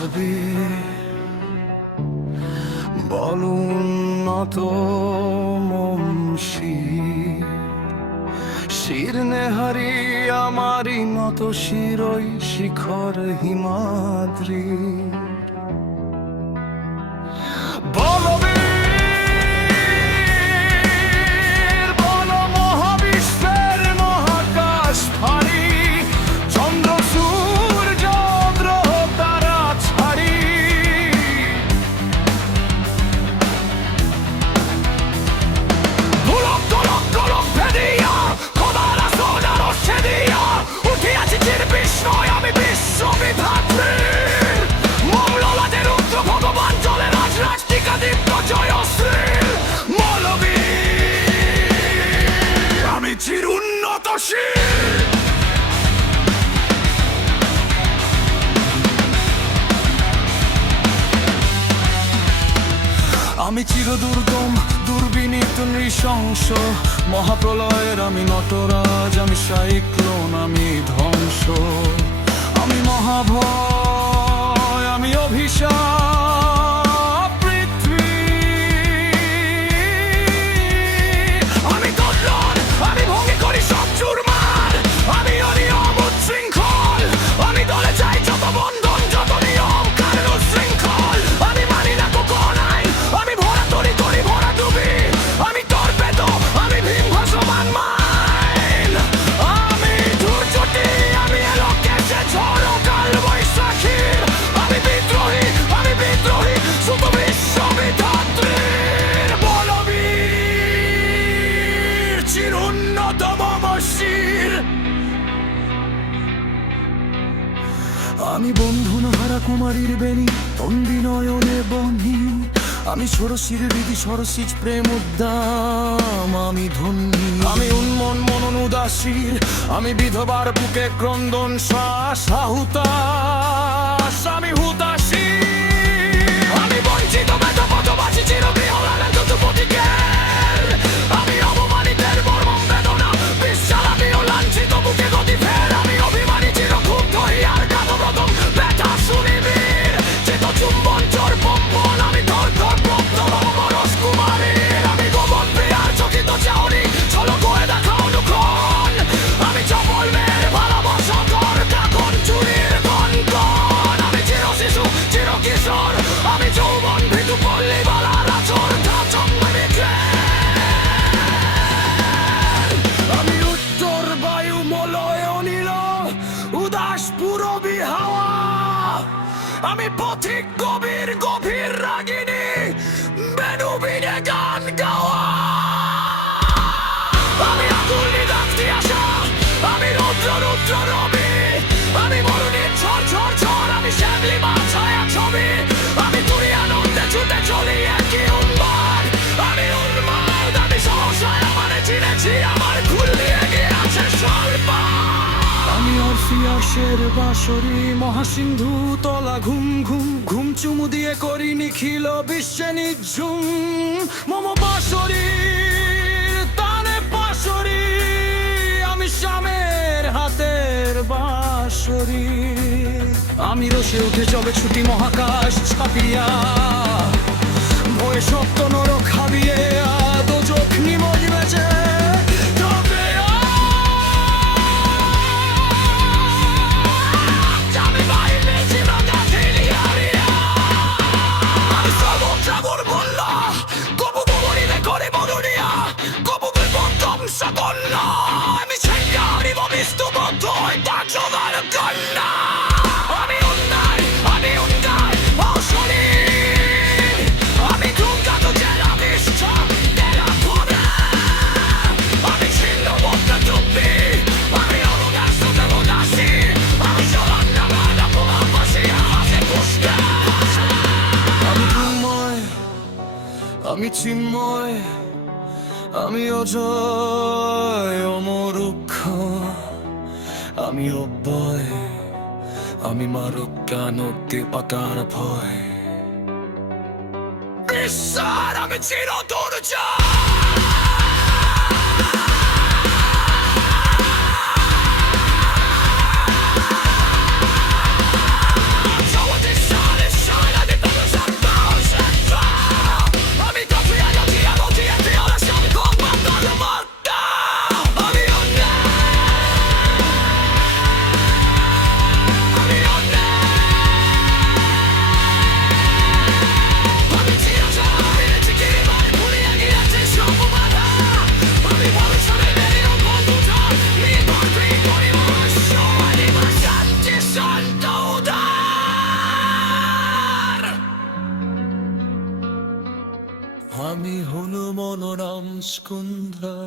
আসবে বলুন্নত শির নেহারি আমারই মতো শিরই শিখর হিমাদ্রি বলবীর বল মহাবিশ্বের মহাকাশ ভারী চন্দ্র সূর্য গ্রহ তারা ছাড়ি গোলক গোলক গোলক ভেদিয়া খোদার আসন আরো সেদিয়া উঠিয়াছি চির বিস্ময় আমি বিশ্ববিধাত্রী মঙ্গলাদের রুদ্র ভগবান জলের রাজরাজ টিকাদীপ্ত জয়শ্রী মৌলবী আমি চির উন্নতশীল আমি চির দুর্গম দুর্বিনীত নৃশংস মহাপ্রলয়ের আমি নটরাজ আমি সাইক্লোন আমি ধ্বংস আমি মহাভয় আমি অভিশাপ পৃথ্বী আমি তদ্রণ আমি ভঙ্গি করি সব চুরমার আমি অনিয়ম উচ্ছৃঙ্খল আমি দলে চাই যত বন্ধন যত নিয়ম কারণ উচ্ছৃঙ্খল আমি মানি না কোন আইন আমি ভরা তরি তরি ভরা ডুবি আমি টর্পেডো আমি ভীম ভাসমান মাইন আমি দুর্যোটি আমি এলোকেশে ঝড় কাল বৈশাখীর আমি বিদ্রোহী শুধু বিশ্ববিধাত্রীর বলবীর চির উন্নতম শির আমি বন্ধন হারা কুমারীর বেণী তন্দি নয়নে বনি আমি ষোড়শীর বিধি সরসিজ প্রেম উদ্দাম আমি ধন্যী আমি উন্মন মনন উদাসীর আমি বিধবার বুকে ক্রন্দন শ্বাস হুতাশ আমি হুতাশী আমি বঞ্চিত বেদপদবাসী চির গৃহলালের যদুপতিকের আমি অবমানিতের মর্মম বেদনা বিশ্বালামি ও লাঞ্ছিত বুকে গতি ফের আমি অভিমানী চির ক্ষুব্ধ হিয়ার কাদব্রতম ব্যথা শুনিবীর চেত চুম্বন চর পম্পন আমি ধর ধর প্রপ্ত মরস কুমারীর আমি গোপন প্রিয়ার চকিত চাউনি চলো গয়ে দেখা অনুক্ষণ আমি চপল মেয়ের ভালোবাসা কর কাকন চুরির গনগন আমি চির শিশু চির কিশোর আমি যৌবন ভীতু পল্লী বালার আচর ধাচম আমি উত্তর বায়ু মলয় অনিল উদাস পুরবী হাওয়া আমি পথিক গভীর গভীর রাগিনী বেনুবিনে গান গাওয়া আমি আকুল নিদান্তি আশা আমি রুদ্র রুদ্র রবি আমি মরুণীর ঝড় ঝড় ঝড় আমি শ্যামলি মা ছায়া ছবি আমি তুই আনন্দে ছুটে চলি একই উন্মাদ আমি উন্মাদ আমি সহসায় আমারে চিনেছি আমার খুল দিয়ে গিয়ে আছে সর্বা আমি অর্ফিয়াসের বাঁশরি মহাসিন্ধু তলা ঘুম ঘুম ঘুম চুমু দিয়ে করি নিখিল বিশ্বে নিঝুম মম বাঁশরির তানে বাঁশরি আমি শ্যামের হাতের বাঁশরি আমি রসে উঠে চলে ছুটি মহাকাশ ছাপিয়া ভয়ে সপ্ত নর খাবিয়ে দোজখ নিমজ বেচে আমি ছেঙ্গারি ববিষ্ট বদ্ধ বাঁচবার কন্যা আমি উন্নয় অশরীর আমি ধূমকাত জেলা বিষ্ঠ তেরা পরে আমি ছিন্ন বদ্ধ ডুবি আমি অবকাশ দেবদাসী আমি চলন্ন বাধা পোলাপাশি হাতে পুষ্কা আমি ধূমময় আমি চিন্ময় আমি অজয় অমরুক্ষ আমি অব্যয় আমি মারুক্কা নদী পাতার ভয় বিশ্বার আমি চির দুর্জয় নাম স্কুন্দ্রা।